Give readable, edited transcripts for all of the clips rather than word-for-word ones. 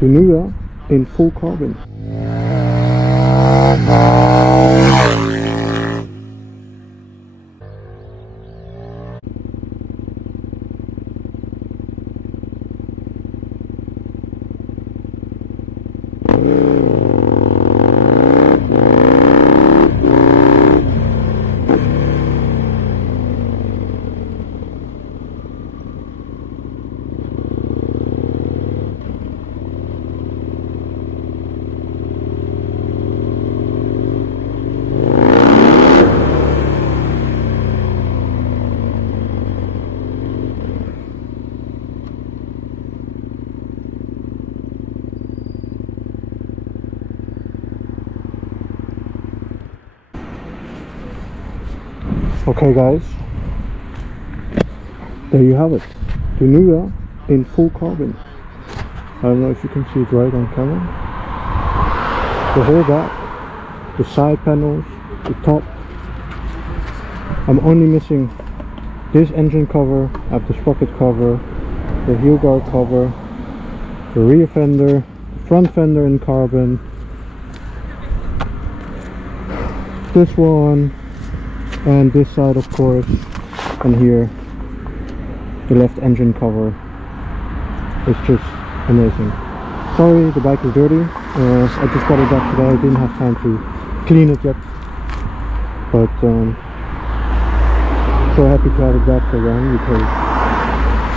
the Nuda in full carbon. Okay guys, there you have it, the Nuda in full carbon. I don't know if you can see it right on camera. The whole back, the side panels, the top. I'm only missing this engine cover, I have the sprocket cover, the heel guard cover, the rear fender, the front fender in carbon, this one, and this side of course, and here the left engine cover. It's just amazing. Sorry the bike is dirty, I just got it back today, I didn't have time to clean it yet, but so happy to have it back again, because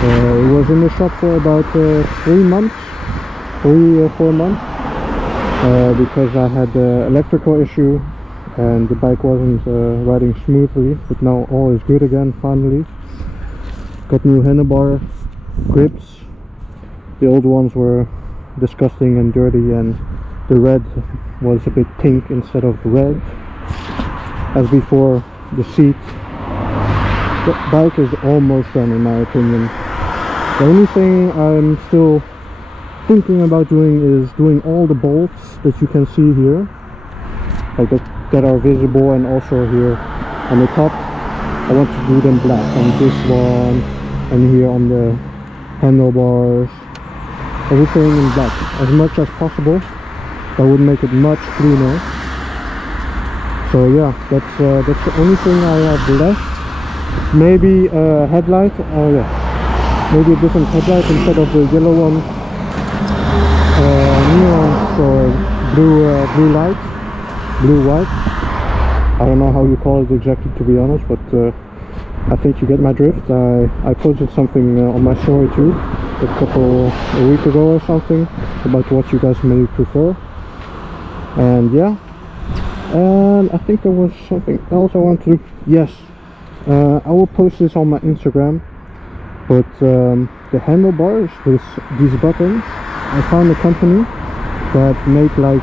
it was in the shop for about 3 months, 3 or 4 months, because I had an electrical issue and the bike wasn't riding smoothly, but now all is good again finally. Got new handlebar grips. The old ones were disgusting and dirty, and the red was a bit pink instead of red as before. The seat, the bike is almost done in my opinion. The only thing I'm still thinking about doing is doing all the bolts that you can see here, like that are visible, and also here on the top. I want to do them black on this one, and here on the handlebars, everything in black as much as possible. That would make it much cleaner. So yeah, that's the only thing I have left. Maybe a headlight. Oh yeah, maybe a different headlight instead of the yellow one. Neon or blue light, blue white. I don't know how you call it exactly, to be honest, but I think you get my drift. I posted something on my story too a week ago or something about what you guys may prefer, and yeah, and I think there was something else I want to do. Yes, I will post this on my Instagram, but the handlebars with these buttons, I found a company that make like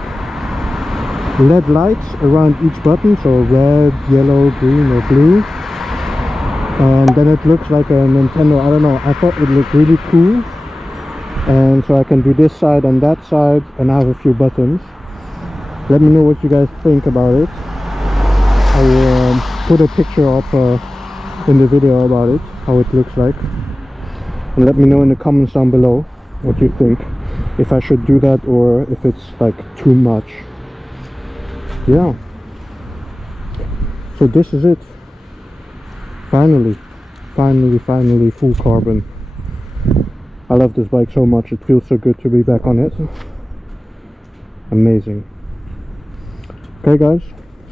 LED lights around each button, so red, yellow, green or blue, and then it looks like a Nintendo. I don't know, I thought it looked really cool, and so I can do this side and that side, and I have a few buttons. Let me know what you guys think about it. I will put a picture up in the video about it, how it looks like, and let me know in the comments down below what you think, if I should do that or if it's like too much. Yeah, so this is it. Finally full carbon. I love this bike so much, it feels so good to be back on it. Amazing. Okay guys,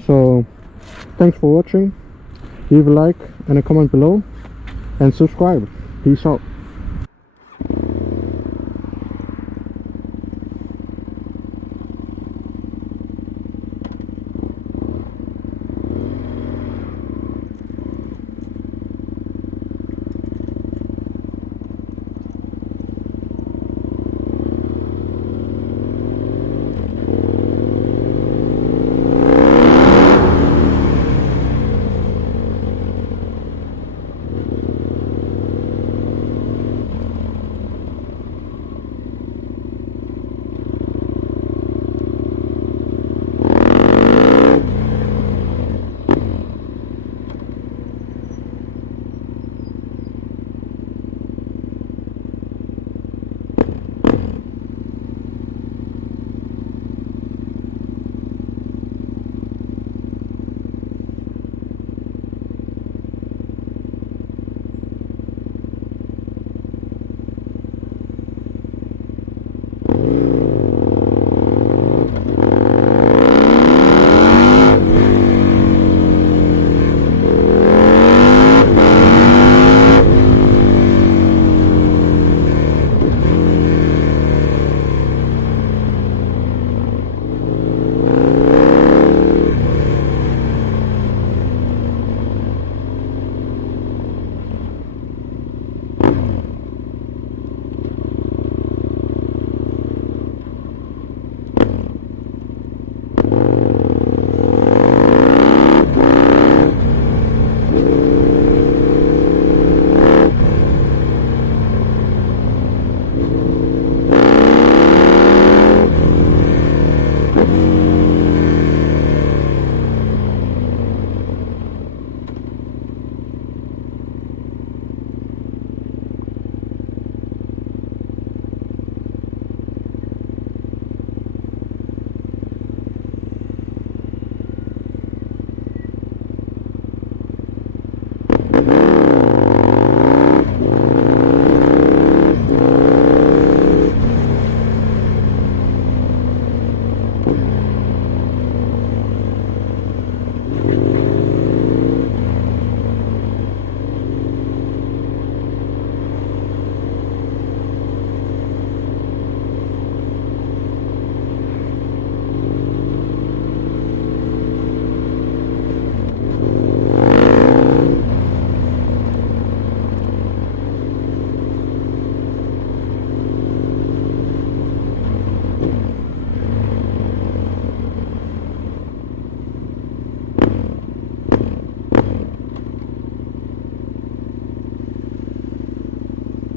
so thanks for watching. Leave a like and a comment below, and subscribe. Peace out.